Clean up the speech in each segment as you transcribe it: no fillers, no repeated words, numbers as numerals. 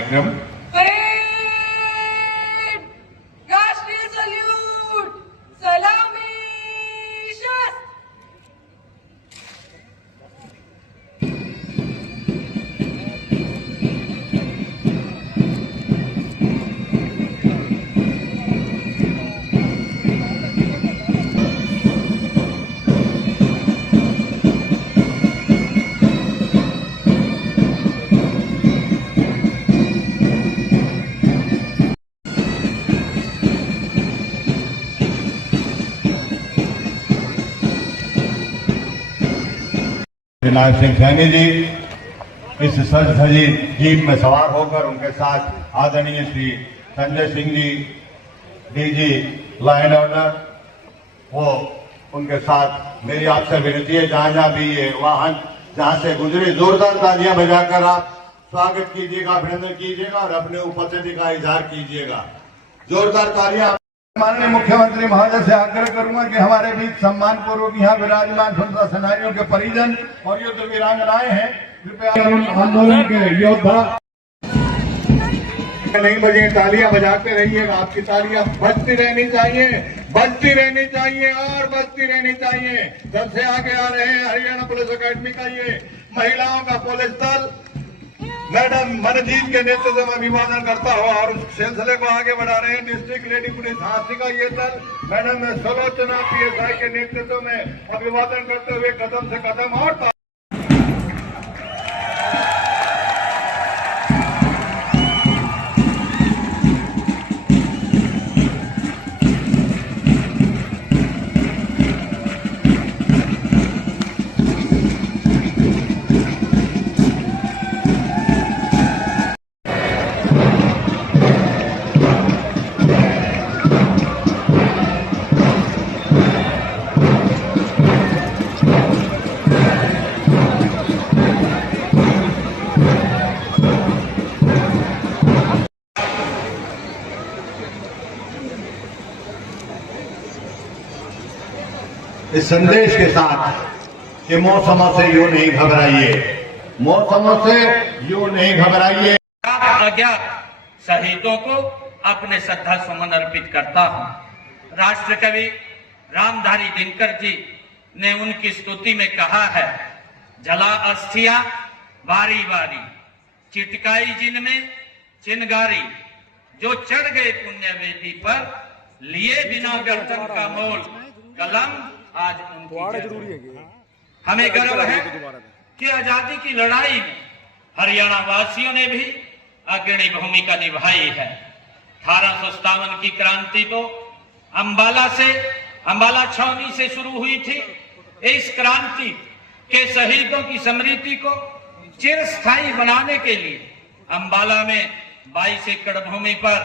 कार्यक्रम परेड, राष्ट्रीय सल्यूट, सलामी, शस्त्र। विनायक सिंह सैनी जी इस सज धजी जीप में सवार होकर उनके साथ आदरणीय Shri Sanjay Singh ji DG law and order, वो उनके साथ मेरी आपसे विनती है जहां जहां भी ये वाहन जहां से गुजरे जोरदार तालियां बजाकर आप स्वागत कीजिएगा, अभिनंदन कीजिएगा और अपने उपस्थिति का इजहार कीजिएगा। जोरदार तालियां। माननीय मुख्यमंत्री महोदय से आग्रह करूंगा कि हमारे बीच सम्मान पूर्वक यहाँ विराजमान स्वतंत्रता सेनानियों के परिजन और युद्ध वीरांगनाएं हैं, कृपया आंदोलन के योद्धा नहीं बजे तालियां बजाते रहिएगा। आपकी तालियां बजती रहनी चाहिए, बजती रहनी चाहिए और बजती रहनी चाहिए। सबसे आगे आ रहे हैं हरियाणा पुलिस अकेडमी का ये महिलाओं का पुलिस दल, मैडम मनजीत के नेतृत्व में अभिवादन करता हुआ और उस सिलसिले को आगे बढ़ा रहे हैं डिस्ट्रिक्ट लेडी पुलिस झांसी का ये दल, मैडम सुलोचना PSI के नेतृत्व में अभिवादन करते हुए कदम से कदम और इस संदेश के साथ कि मौसमों से यूं नहीं घबराइए, मौसमों से यूं नहीं घबराइए। अज्ञात शहीदों को अपने श्रद्धा सुमन अर्पित करता हूं। राष्ट्र कवि रामधारी दिनकर जी ने उनकी स्तुति में कहा है, जला अस्थियां बारी बारी, चिटकाई जिनमें चिनगारी, जो चढ़ गए पुण्य वेदी पर, लिए बिना गर्दन का मोल, कलम आज उनकी जरूरी है। हमें गर्व है कि आजादी की लड़ाई में हरियाणा वासियों ने भी अग्रणी भूमिका निभाई है। 1857 की क्रांति तो अंबाला छावनी से शुरू हुई थी। इस क्रांति के शहीदों की स्मृति को चिरस्थायी बनाने के लिए अंबाला में 22 एकड़ भूमि पर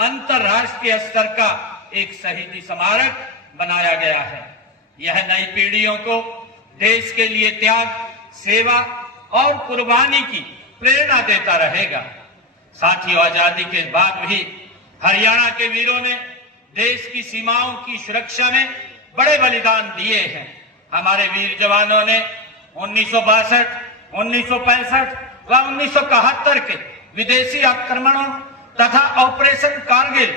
अंतरराष्ट्रीय स्तर का एक शहीदी स्मारक बनाया गया है। यह नई पीढ़ियों को देश के लिए त्याग, सेवा और कुर्बानी की प्रेरणा देता रहेगा। साथियों, आजादी के बाद भी हरियाणा के वीरों ने देश की सीमाओं की सुरक्षा में बड़े बलिदान दिए हैं। हमारे वीर जवानों ने 1962, 1965 व 1971 के विदेशी आक्रमणों तथा ऑपरेशन कारगिल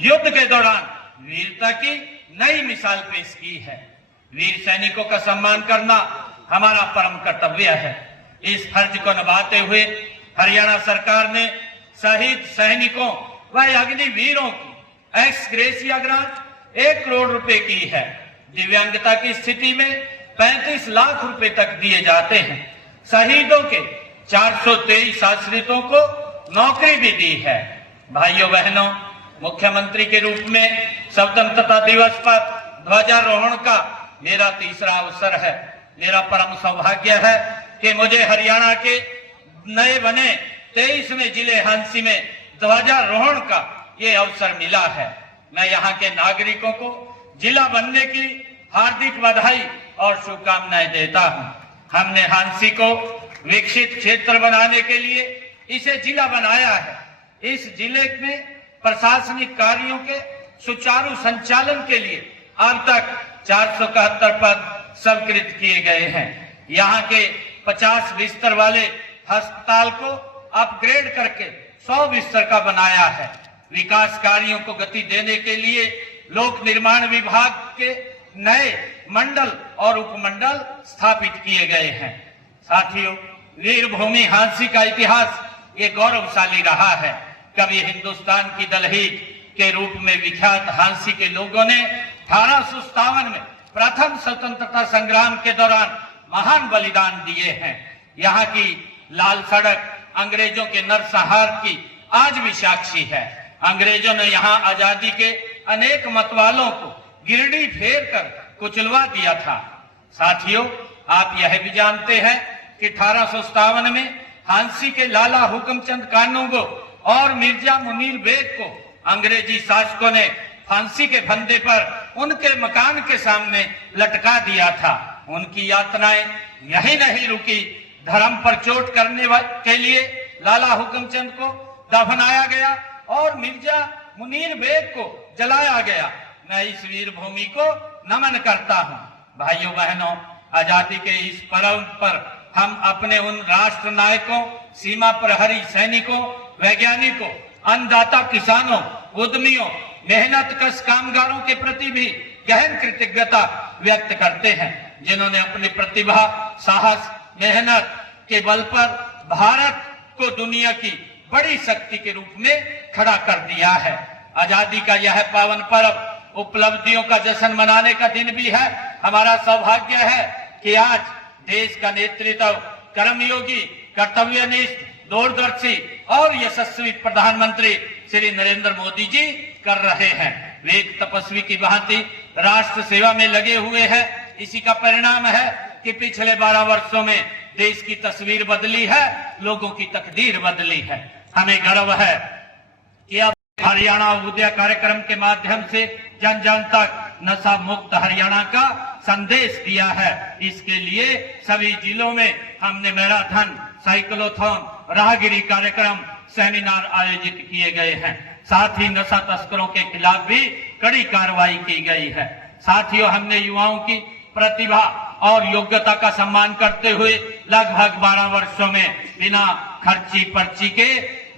युद्ध के दौरान वीरता की नई मिसाल पेश की है। वीर सैनिकों का सम्मान करना हमारा परम कर्तव्य है। इस फर्ज को निभाते हुए हरियाणा सरकार ने शहीद सैनिकों व अग्निवीरों की एक्स ग्रेसिया ग्रांट 1 करोड़ रुपए की है। दिव्यांगता की स्थिति में 35 लाख रुपए तक दिए जाते हैं। शहीदों के 423 आश्रितों को नौकरी भी दी है। भाइयों बहनों, मुख्यमंत्री के रूप में स्वतंत्रता दिवस पर ध्वजारोहण का मेरा तीसरा अवसर है। मेरा परम सौभाग्य है कि मुझे हरियाणा के नए बने 23वें जिले हांसी में ध्वजारोहण का ये अवसर मिला है। मैं यहाँ के नागरिकों को जिला बनने की हार्दिक बधाई और शुभकामनाएं देता हूँ। हमने हांसी को विकसित क्षेत्र बनाने के लिए इसे जिला बनाया है। इस जिले में प्रशासनिक कार्यों के सुचारू संचालन के लिए अब तक 471 पद स्वीकृत किए गए हैं। यहाँ के 50 बिस्तर वाले अस्पताल को अपग्रेड करके 100 बिस्तर का बनाया है। विकास कार्यों को गति देने के लिए लोक निर्माण विभाग के नए मंडल और उपमंडल स्थापित किए गए हैं। साथियों, वीरभूमि हांसी का इतिहास ये गौरवशाली रहा है। कभी हिंदुस्तान की दलहीज के रूप में विख्यात हांसी के लोगों ने 1857 में प्रथम स्वतंत्रता संग्राम के दौरान महान बलिदान दिए हैं। यहाँ की लाल सड़क अंग्रेजों के नरसंहार की आज भी साक्षी है। अंग्रेजों ने यहाँ आजादी के अनेक मतवालों को गिरडी फेर कर कुचलवा दिया था। साथियों, आप यह भी जानते हैं कि 1857 में हांसी के लाला हुक्मचंद कानूगो और मिर्जा मुनीर बेग को अंग्रेजी शासकों ने फांसी के फंदे पर उनके मकान के सामने लटका दिया था। उनकी यातनाएं यही नहीं रुकी, धर्म पर चोट करने के लिए लाला हुक्मचंद को दफनाया गया और मिर्जा मुनीर बेग को जलाया गया। मैं इस वीर भूमि को नमन करता हूं। भाइयों बहनों, आजादी के इस पर्व पर हम अपने उन राष्ट्र नायकों, सीमा प्रहरी सैनिकों, वैज्ञानिकों, अन्नदाता किसानों, उद्यमियों, मेहनतकश कामगारों के प्रति भी गहन कृतज्ञता व्यक्त करते हैं, जिन्होंने अपनी प्रतिभा, साहस, मेहनत के बल पर भारत को दुनिया की बड़ी शक्ति के रूप में खड़ा कर दिया है। आजादी का यह पावन पर्व उपलब्धियों का जश्न मनाने का दिन भी है। हमारा सौभाग्य है कि आज देश का नेतृत्व कर्मयोगी, कर्तव्यनिष्ठ, दूरदर्शी और यशस्वी प्रधानमंत्री श्री नरेंद्र मोदी जी कर रहे हैं। वे एक तपस्वी की भांति राष्ट्र सेवा में लगे हुए हैं। इसी का परिणाम है कि पिछले 12 वर्षों में देश की तस्वीर बदली है, लोगों की तकदीर बदली है। हमें गर्व है कि अब हरियाणा उदय कार्यक्रम के माध्यम से जन जन तक नशा मुक्त हरियाणा का संदेश दिया है। इसके लिए सभी जिलों में हमने मैराथन, साइक्लोथॉन, राहगिरी कार्यक्रम, सेमिनार आयोजित किए गए हैं। साथ ही नशा तस्करों के खिलाफ भी कड़ी कार्रवाई की गई है। साथियों, हमने युवाओं की प्रतिभा और योग्यता का सम्मान करते हुए लगभग 12 वर्षों में बिना खर्ची पर्ची के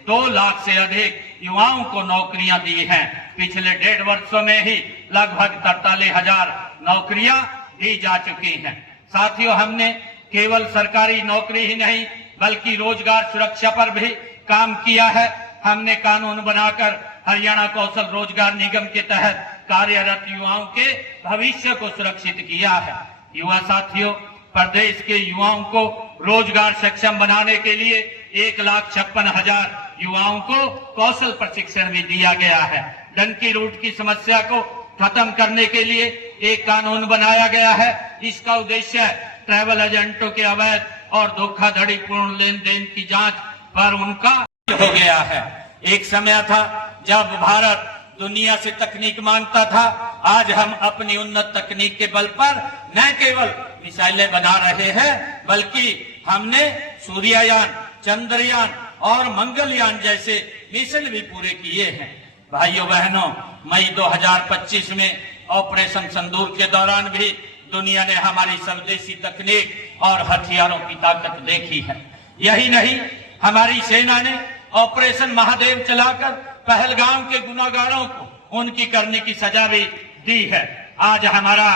2 लाख से अधिक युवाओं को नौकरियां दी हैं। पिछले 1.5 वर्षों में ही लगभग 43,000 नौकरियां दी जा चुकी हैं। साथियों, हमने केवल सरकारी नौकरी ही नहीं बल्कि रोजगार सुरक्षा पर भी काम किया है। हमने कानून बनाकर हरियाणा कौशल रोजगार निगम के तहत कार्यरत युवाओं के भविष्य को सुरक्षित किया है। युवा साथियों, प्रदेश के युवाओं को रोजगार सक्षम बनाने के लिए 1,56,000 युवाओं को कौशल प्रशिक्षण भी दिया गया है। डंकी रूट की समस्या को खत्म करने के लिए एक कानून बनाया गया है। इसका उद्देश्य ट्रैवल एजेंटों के अवैध और धोखाधड़ीपूर्ण लेन देन की जांच पर उनका हो गया है। एक समय था जब भारत दुनिया से तकनीक मांगता था। आज हम अपनी उन्नत तकनीक के बल पर न केवल मिसाइलें बना रहे हैं बल्कि हमने सूर्ययान, चंद्रयान और मंगलयान जैसे मिशन भी पूरे किए हैं। भाइयों बहनों, मई 2025 में ऑपरेशन सिंदूर के दौरान भी दुनिया ने हमारी स्वदेशी तकनीक और हथियारों की ताकत देखी है। यही नहीं, हमारी सेना ने ऑपरेशन महादेव चलाकर पहलगाम के गुनाहगारों को उनकी करने की सजा भी दी है। आज हमारा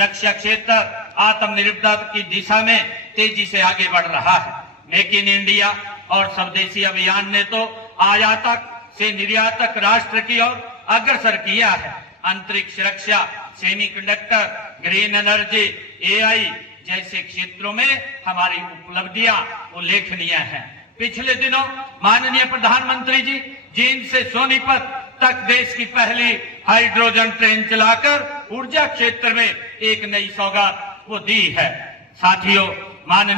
रक्षा क्षेत्र आत्मनिर्भरता की दिशा में तेजी से आगे बढ़ रहा है। मेक इन इंडिया और स्वदेशी अभियान ने तो आयातक से निर्यातक राष्ट्र की ओर अग्रसर किया है। अंतरिक्ष रक्षा, सेमीकंडक्टर, ग्रीन एनर्जी, एआई जैसे क्षेत्रों में हमारी उपलब्धियां उल्लेखनीय हैं। पिछले दिनों माननीय प्रधानमंत्री जी जींद से सोनीपत तक देश की पहली हाइड्रोजन ट्रेन चलाकर ऊर्जा क्षेत्र में एक नई सौगात वो दी है। साथियों, माननीय